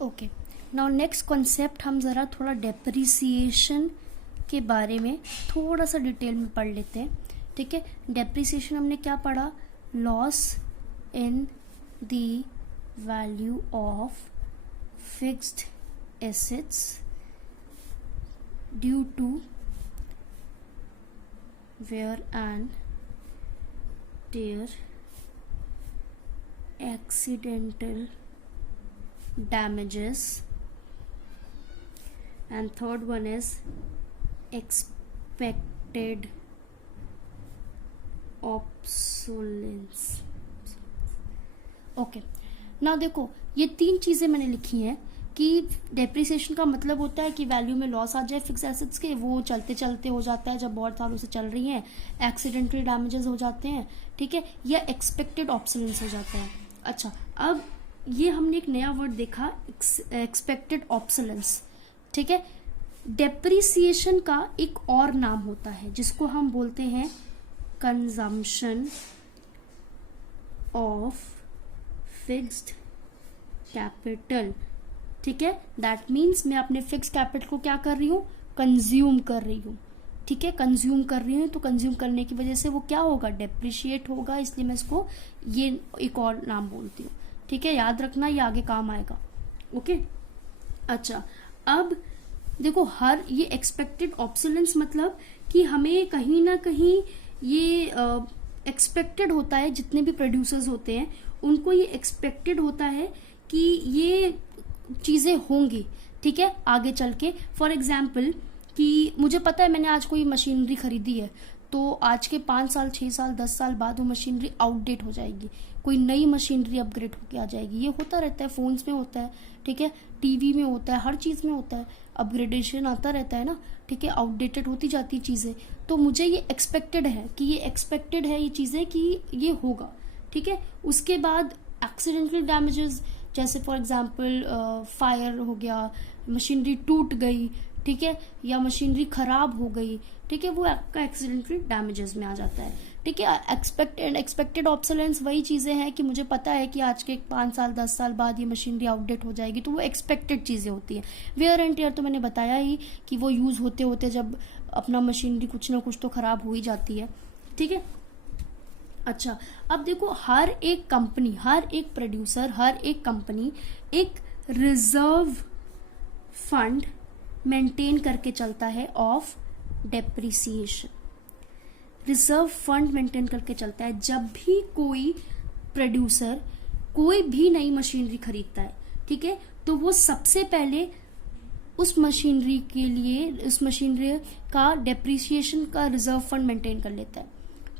Okay, now next concept हम ज़रा थोड़ा डेप्रिसिएशन के बारे में थोड़ा सा डिटेल में पढ़ लेते हैं. ठीक है, डेप्रिसिएशन हमने क्या पढ़ा? Loss in the value of fixed assets due to wear and tear, accidental damages, and third one is expected obsolescence. Okay, ना देखो ये तीन चीज़ें मैंने लिखी हैं कि डेप्रिसिएशन का मतलब होता है कि वैल्यू में लॉस आ जाए फिक्स एसेट्स के, वो चलते चलते हो जाता है जब बहुत सालों से चल रही हैं. एक्सीडेंटली डैमेजेस हो जाते हैं, ठीक है, या एक्सपेक्टेड ऑब्सोलेंस हो जाता है. अच्छा, अब ये हमने एक नया वर्ड देखा, एक्सपेक्टेड ऑब्सोलेंस. ठीक है, डेप्रिसिएशन का एक और नाम होता है जिसको हम बोलते हैं कंजम्पशन ऑफ फिक्स्ड कैपिटल. ठीक है, दैट मीन्स मैं अपने फिक्स कैपिटल को क्या कर रही हूँ? कंज्यूम कर रही हूँ. ठीक है, कंज्यूम कर रही हूँ, तो कंज्यूम करने की वजह से वो क्या होगा? डेप्रिशिएट होगा. इसलिए मैं इसको ये एक और नाम बोलती हूँ. ठीक है, याद रखना, ये आगे काम आएगा. ओके, अच्छा, अब देखो हर ये एक्सपेक्टेड ऑब्सोलेंस मतलब कि हमें कहीं ना कहीं ये एक्सपेक्टेड होता है, जितने भी प्रोड्यूसर्स होते हैं उनको ये एक्सपेक्टेड होता है कि ये चीज़ें होंगी. ठीक है, आगे चल के फॉर एग्जाम्पल कि मुझे पता है मैंने आज कोई मशीनरी खरीदी है, तो आज के 5 साल 6 साल 10 साल बाद वो मशीनरी आउटडेट हो जाएगी, कोई नई मशीनरी अपग्रेड होके आ जाएगी. ये होता रहता है, फोन्स में होता है, ठीक है, टीवी में होता है, हर चीज़ में होता है, अपग्रेडेशन आता रहता है ना. ठीक है, आउटडेटेड होती जाती है चीज़ें. तो मुझे ये एक्सपेक्टेड है कि ये चीज़ें कि ये होगा. ठीक है, उसके बाद एक्सीडेंटल डैमेजेस, जैसे फॉर एग्जांपल फायर हो गया, मशीनरी टूट गई, ठीक है, या मशीनरी खराब हो गई. ठीक है, वो आपका एक्सीडेंटल डैमेजेस में आ जाता है. ठीक है, एक्सपेक्टेड ऑब्सोलेंस वही चीज़ें हैं कि मुझे पता है कि आज के 5 साल 10 साल बाद ये मशीनरी आउटडेट हो जाएगी, तो वो एक्सपेक्टेड चीज़ें होती हैं. वेयर एंड टियर तो मैंने बताया ही कि वो यूज़ होते होते जब अपना मशीनरी कुछ ना कुछ तो खराब हो ही जाती है. ठीक है, अच्छा, अब देखो हर एक कंपनी, हर एक प्रोड्यूसर, हर एक कंपनी एक रिजर्व फंड मेंटेन करके चलता है of depreciation. Reserve fund maintain करके चलता है. जब भी कोई प्रोड्यूसर कोई भी नई मशीनरी खरीदता है, ठीक है, तो वो सबसे पहले उस मशीनरी के लिए, उस मशीनरी का डेप्रिसिएशन का रिजर्व फंड मेंटेन कर लेता है.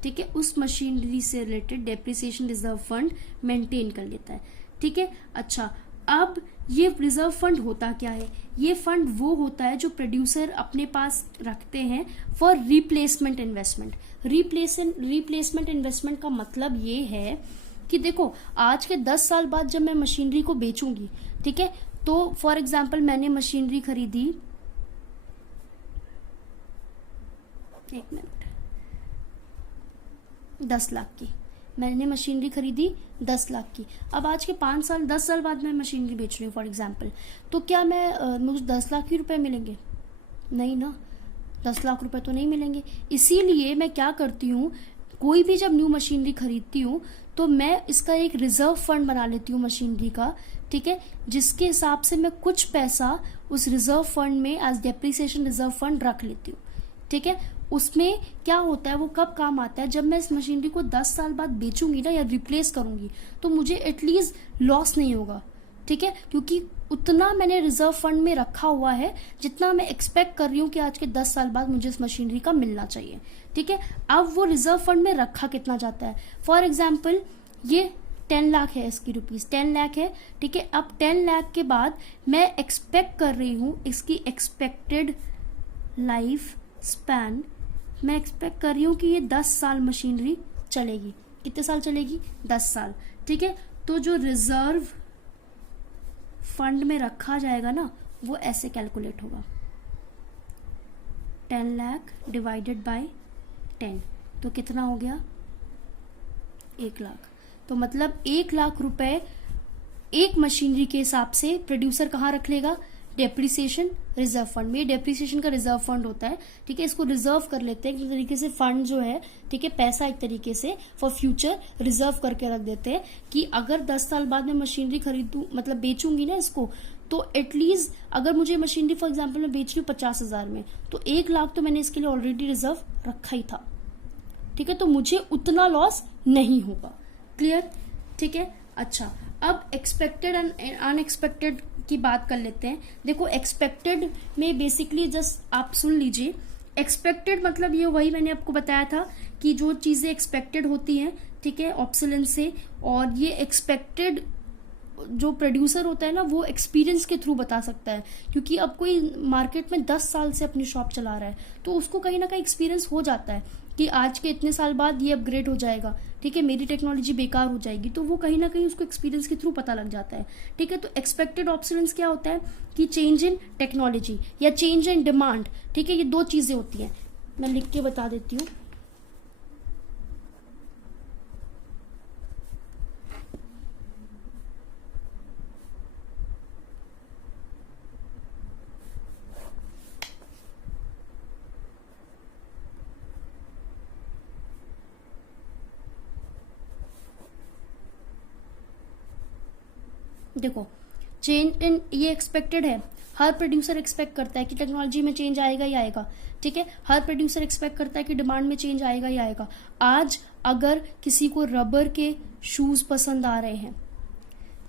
ठीक है, उस मशीनरी से related depreciation reserve fund maintain कर लेता है. ठीक है, अच्छा, अब ये रिजर्व फंड होता क्या है? ये फंड वो होता है जो प्रोड्यूसर अपने पास रखते हैं for replacement investment. Replacement investment का मतलब ये है कि देखो आज के 10 साल बाद जब मैं मशीनरी को बेचूंगी, ठीक है, तो फॉर एग्जाम्पल मैंने मशीनरी खरीदी, एक मिनट, 10 लाख की मैंने मशीनरी खरीदी 10 लाख की. अब आज के 5 साल 10 साल बाद मैं मशीनरी बेच रही हूँ फॉर एग्जांपल, तो क्या मुझे 10 लाख ही रुपए मिलेंगे? नहीं ना, 10 लाख रुपए तो नहीं मिलेंगे. इसीलिए मैं क्या करती हूँ, कोई भी जब न्यू मशीनरी खरीदती हूँ तो मैं इसका एक रिजर्व फंड बना लेती हूँ मशीनरी का. ठीक है, जिसके हिसाब से मैं कुछ पैसा उस रिजर्व फंड में एज डेप्रिसिएशन रिजर्व फंड रख लेती हूँ. ठीक है, उसमें क्या होता है, वो कब काम आता है? जब मैं इस मशीनरी को 10 साल बाद बेचूंगी ना या रिप्लेस करूंगी, तो मुझे एटलीस्ट लॉस नहीं होगा. ठीक है, क्योंकि उतना मैंने रिजर्व फंड में रखा हुआ है जितना मैं एक्सपेक्ट कर रही हूँ कि आज के 10 साल बाद मुझे इस मशीनरी का मिलना चाहिए. ठीक है, अब वो रिजर्व फंड में रखा कितना जाता है? फॉर एग्जाम्पल ये 10 लाख है, इसकी रुपीज 10 लाख है. ठीक है, अब 10 लाख के बाद मैं एक्सपेक्ट कर रही हूँ इसकी एक्सपेक्टेड लाइफ स्पैन, मैं एक्सपेक्ट कर रही हूँ कि ये 10 साल मशीनरी चलेगी. कितने साल चलेगी? 10 साल. ठीक है, तो जो रिजर्व फंड में रखा जाएगा ना, वो ऐसे कैलकुलेट होगा, 10 लाख डिवाइडेड बाय 10, तो कितना हो गया? 1 लाख. तो मतलब 1 लाख रुपए एक मशीनरी के हिसाब से प्रोड्यूसर कहाँ रख लेगा, डेप्रिसिएशन रिजर्व फंड में। डेप्रिसिएशन का रिजर्व फंड होता है, ठीक है, इसको रिजर्व कर लेते हैं एक तरीके से, फंड जो है, ठीक है, पैसा एक तरीके से फॉर फ्यूचर रिजर्व करके रख देते हैं कि अगर 10 साल बाद मैं मशीनरी खरीदूं, मतलब बेचूंगी ना इसको, तो एटलीस्ट अगर मुझे मशीनरी फॉर एग्जाम्पल मैं बेच रही हूँ 50,000 में, तो 1 लाख तो मैंने इसके लिए ऑलरेडी रिजर्व रखा ही था, ठीक है, तो मुझे उतना लॉस नहीं होगा। क्लियर, ठीक है। अच्छा, अब एक्सपेक्टेड एंड अनएक्सपेक्टेड की बात कर लेते हैं। देखो एक्सपेक्टेड में बेसिकली जस्ट आप सुन लीजिए, एक्सपेक्टेड मतलब ये वही मैंने आपको बताया था कि जो चीजें एक्सपेक्टेड होती हैं, ठीक है, ऑब्सोलेंस से, और ये एक्सपेक्टेड जो प्रोड्यूसर होता है ना वो एक्सपीरियंस के थ्रू बता सकता है, क्योंकि अब कोई मार्केट में 10 साल से अपनी शॉप चला रहा है तो उसको कहीं ना कहीं एक्सपीरियंस हो जाता है कि आज के इतने साल बाद ये अपग्रेड हो जाएगा, ठीक है, मेरी टेक्नोलॉजी बेकार हो जाएगी, तो वो कहीं ना कहीं उसको एक्सपीरियंस के थ्रू पता लग जाता है, ठीक है। तो एक्सपेक्टेड ऑब्सोलेंस क्या होता है कि चेंज इन टेक्नोलॉजी या चेंज इन डिमांड, ठीक है, ये 2 चीजें होती हैं। मैं लिख के बता देती हूँ। देखो चेंज इन, ये एक्सपेक्टेड है, हर प्रोड्यूसर एक्सपेक्ट करता है कि टेक्नोलॉजी में चेंज आएगा ही आएगा, ठीक है, हर प्रोड्यूसर एक्सपेक्ट करता है कि डिमांड में चेंज आएगा ही आएगा। आज अगर किसी को रबर के शूज पसंद आ रहे हैं,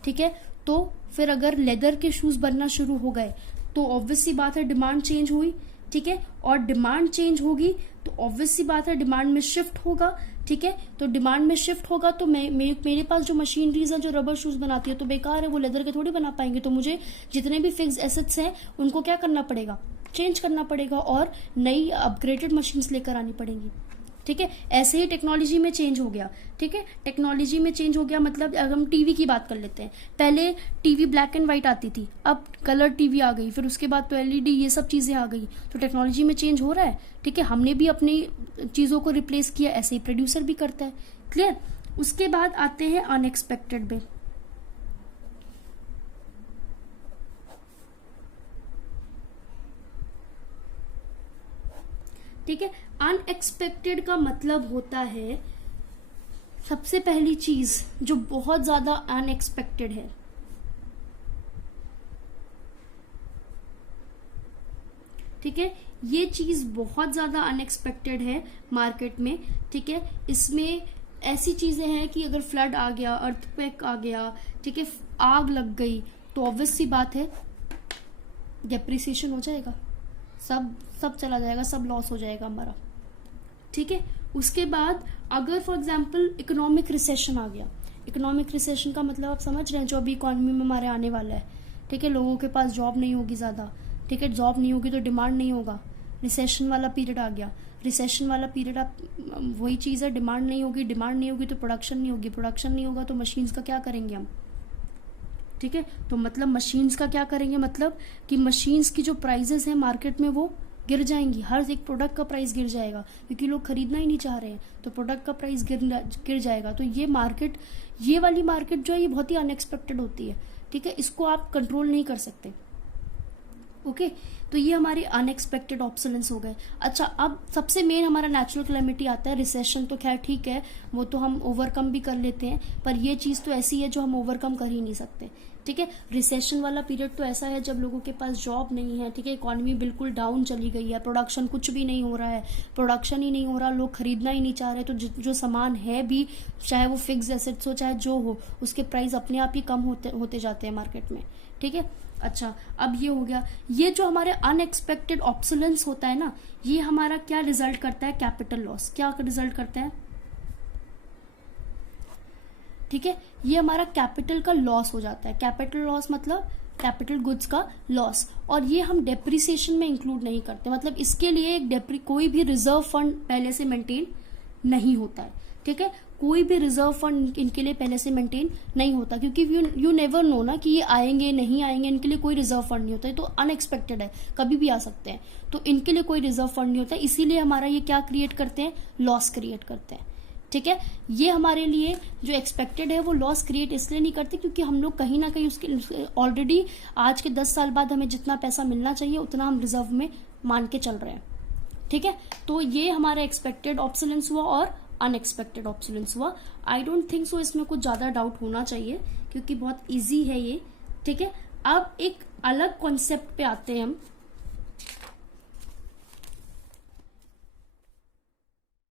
ठीक है, तो फिर अगर लेदर के शूज बनना शुरू हो गए तो ऑब्वियस सी बात है डिमांड चेंज हुई, ठीक है, और डिमांड चेंज होगी तो ऑब्वियस सी बात है डिमांड में शिफ्ट होगा, ठीक है, तो डिमांड में शिफ्ट होगा तो मेरे पास जो मशीनरीज है जो रबर शूज बनाती है तो बेकार है, वो लेदर के थोड़ी बना पाएंगे, तो मुझे जितने भी फिक्स एसेट्स हैं उनको क्या करना पड़ेगा, चेंज करना पड़ेगा और नई अपग्रेडेड मशीन्स लेकर आनी पड़ेंगी, ठीक है। ऐसे ही टेक्नोलॉजी में चेंज हो गया, ठीक है, टेक्नोलॉजी में चेंज हो गया मतलब अगर हम टीवी की बात कर लेते हैं, पहले टीवी ब्लैक एंड व्हाइट आती थी, अब कलर टीवी आ गई, फिर उसके बाद तो एलईडी, ये सब चीजें आ गई, तो टेक्नोलॉजी में चेंज हो रहा है, ठीक है, हमने भी अपनी चीजों को रिप्लेस किया, ऐसे ही प्रोड्यूसर भी करता है। क्लियर। उसके बाद आते हैं अनएक्सपेक्टेड में। ठीक है, अनएक्सपेक्टेड का मतलब होता है सबसे पहली चीज जो बहुत ज्यादा अनएक्सपेक्टेड है, ठीक है, ये चीज बहुत ज्यादा अनएक्सपेक्टेड है मार्केट में, ठीक है। इसमें ऐसी चीजें हैं कि अगर फ्लड आ गया, अर्थक्वेक आ गया, ठीक है, आग लग गई, तो ऑब्वियस सी बात है डेप्रिसिएशन हो जाएगा, सब चला जाएगा, सब लॉस हो जाएगा हमारा, ठीक है। उसके बाद अगर फॉर एग्जांपल इकोनॉमिक रिसेशन आ गया, इकोनॉमिक रिसेशन का मतलब आप समझ रहे हैं जो अभी इकोनॉमी में हमारे आने वाला है, ठीक है, लोगों के पास जॉब नहीं होगी ज्यादा, ठीक है, जॉब नहीं होगी तो डिमांड नहीं होगा, रिसेशन वाला पीरियड आ गया, रिसेशन वाला पीरियड आप वही चीज है, डिमांड नहीं होगी, डिमांड नहीं होगी तो प्रोडक्शन नहीं होगी, प्रोडक्शन नहीं होगा तो मशीन्स का क्या करेंगे हम, ठीक है। तो मतलब मशीन्स का क्या करेंगे, मतलब कि मशीन्स की जो प्राइजेस हैं मार्केट में वो गिर जाएंगी, हर एक प्रोडक्ट का प्राइस गिर जाएगा क्योंकि लोग खरीदना ही नहीं चाह रहे हैं, तो प्रोडक्ट का प्राइस गिर जाएगा। तो ये मार्केट, ये वाली मार्केट जो है ये बहुत ही अनएक्सपेक्टेड होती है, ठीक है, इसको आप कंट्रोल नहीं कर सकते, ओके। तो ये हमारे अनएक्सपेक्टेड ऑब्सोलेंस हो गए। अच्छा, अब सबसे मेन हमारा नेचुरल कैलेमिटी आता है रिसेशन, तो खैर ठीक है, वो तो हम ओवरकम भी कर लेते हैं, पर ये चीज तो ऐसी है जो हम ओवरकम कर ही नहीं सकते, ठीक है। रिसेशन वाला पीरियड तो ऐसा है जब लोगों के पास जॉब नहीं है, ठीक है, इकोनॉमी बिल्कुल डाउन चली गई है, प्रोडक्शन कुछ भी नहीं हो रहा है, प्रोडक्शन ही नहीं हो रहा, लोग खरीदना ही नहीं चाह रहे, तो जो सामान है भी, चाहे वो फिक्स एसेट्स हो चाहे जो हो, उसके प्राइस अपने आप ही कम होते जाते हैं मार्केट में, ठीक है। अच्छा, अब ये हो गया, ये जो हमारे अनएक्सपेक्टेड ऑब्सोलेंस होता है ना, ये हमारा क्या रिजल्ट करता है, कैपिटल लॉस। क्या रिजल्ट करता है, ठीक है, ये हमारा कैपिटल का लॉस हो जाता है। कैपिटल लॉस मतलब कैपिटल गुड्स का लॉस, और ये हम डेप्रिसिएशन में इंक्लूड नहीं करते, मतलब इसके लिए एक कोई भी रिजर्व फंड पहले से मेंटेन नहीं होता है, ठीक है, कोई भी रिजर्व फंड इनके लिए पहले से मेंटेन नहीं होता, क्योंकि यू नेवर नो ना कि ये आएंगे नहीं आएंगे, इनके लिए कोई रिजर्व फंड नहीं होता है, तो अनएक्सपेक्टेड है, कभी भी आ सकते हैं, तो इनके लिए कोई रिजर्व फंड नहीं होता है, इसीलिए हमारा ये क्या क्रिएट करते हैं, लॉस क्रिएट करते हैं, ठीक है, ये हमारे लिए जो एक्सपेक्टेड है वो लॉस क्रिएट इसलिए नहीं करते क्योंकि हम लोग कहीं ना कहीं उसके ऑलरेडी आज के 10 साल बाद हमें जितना पैसा मिलना चाहिए उतना हम रिजर्व में मान के चल रहे हैं। ठीक है, तो ये हमारा एक्सपेक्टेड ऑब्सोलेंस हुआ और अनएक्सपेक्टेड ऑब्सोलेंस हुआ। आई डोंट थिंक सो इसमें कुछ ज्यादा डाउट होना चाहिए क्योंकि बहुत इजी है ये। ठीक है, अब एक अलग कॉन्सेप्ट पे आते हैं हम